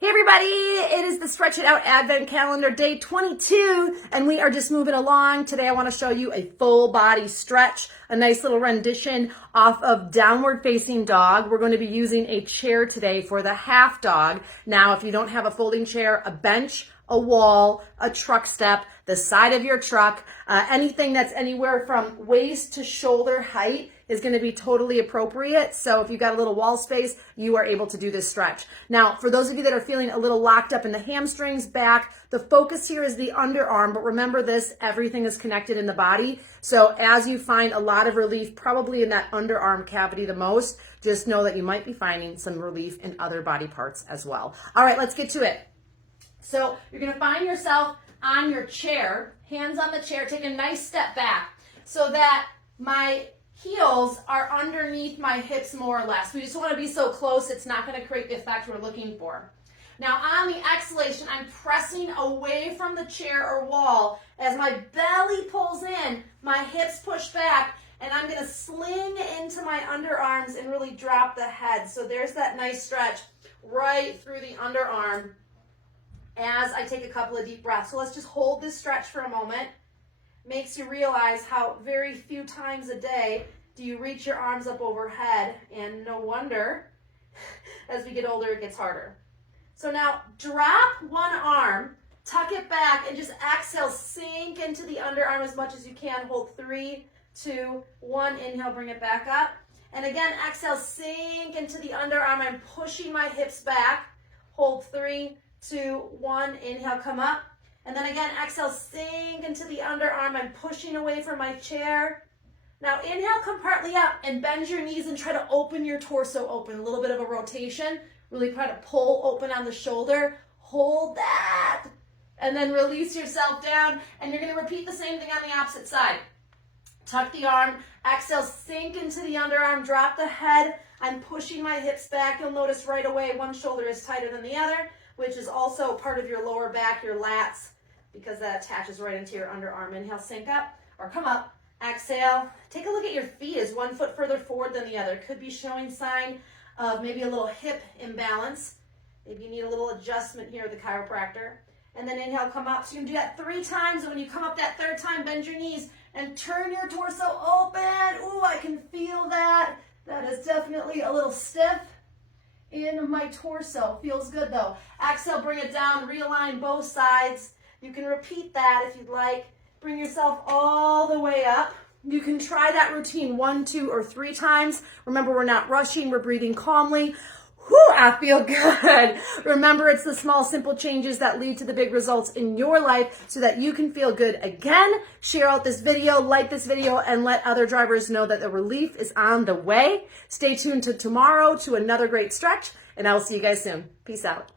Hey everybody, it is the Stretch It Out Advent Calendar, day 22, and we are just moving along. Today I want to show you a full body stretch, a nice little rendition off of Downward Facing Dog. We're going to be using a chair today for the half dog. Now, if you don't have a folding chair, a bench, a wall, a truck step, the side of your truck, anything that's anywhere from waist to shoulder height is going to be totally appropriate. So if you've got a little wall space, you are able to do this stretch. Now, for those of you that are feeling a little locked up in the hamstrings, back, the focus here is the underarm, but remember this, everything is connected in the body. So as you find a lot of relief, probably in that underarm cavity the most, just know that you might be finding some relief in other body parts as well. All right, let's get to it. So you're going to find yourself on your chair, hands on the chair, take a nice step back so that my heels are underneath my hips more or less. We just want to be so close it's not going to create the effect we're looking for. Now on the exhalation, I'm pressing away from the chair or wall. As my belly pulls in, my hips push back, and I'm going to sling into my underarms and really drop the head. So there's that nice stretch right through the underarm as I take a couple of deep breaths. So let's just hold this stretch for a moment. Makes you realize how very few times a day do you reach your arms up overhead, and no wonder as we get older it gets harder. So now drop one arm, tuck it back, and just exhale, sink into the underarm as much as you can. Hold 3, 2, 1, inhale, bring it back up. And again, exhale, sink into the underarm. I'm pushing my hips back. Hold 3, 2, 1, inhale, come up. And then again, exhale, sink into the underarm. I'm pushing away from my chair. Now inhale, come partly up and bend your knees and try to open your torso open. A little bit of a rotation. Really try to pull open on the shoulder. Hold that. And then release yourself down. And you're going to repeat the same thing on the opposite side. Tuck the arm. Exhale, sink into the underarm. Drop the head. I'm pushing my hips back. You'll notice right away one shoulder is tighter than the other, which is also part of your lower back, your lats, because that attaches right into your underarm. Inhale, sink up or come up. Exhale. Take a look at your feet. Is one foot further forward than the other? Could be showing sign of maybe a little hip imbalance. Maybe you need a little adjustment here with the chiropractor. And then inhale, come up. So you can do that 3 times. And when you come up that 3rd time, bend your knees and turn your torso open. Ooh, I can feel that. That is definitely a little stiff in my torso. Feels good though. Exhale, bring it down, realign both sides. You can repeat that if you'd like. Bring yourself all the way up. You can try that routine 1, 2, or 3 times. Remember, we're not rushing, we're breathing calmly. Whew, I feel good. Remember, it's the small, simple changes that lead to the big results in your life so that you can feel good again. Share out this video, like this video, and let other drivers know that the relief is on the way. Stay tuned to tomorrow to another great stretch, and I will see you guys soon. Peace out.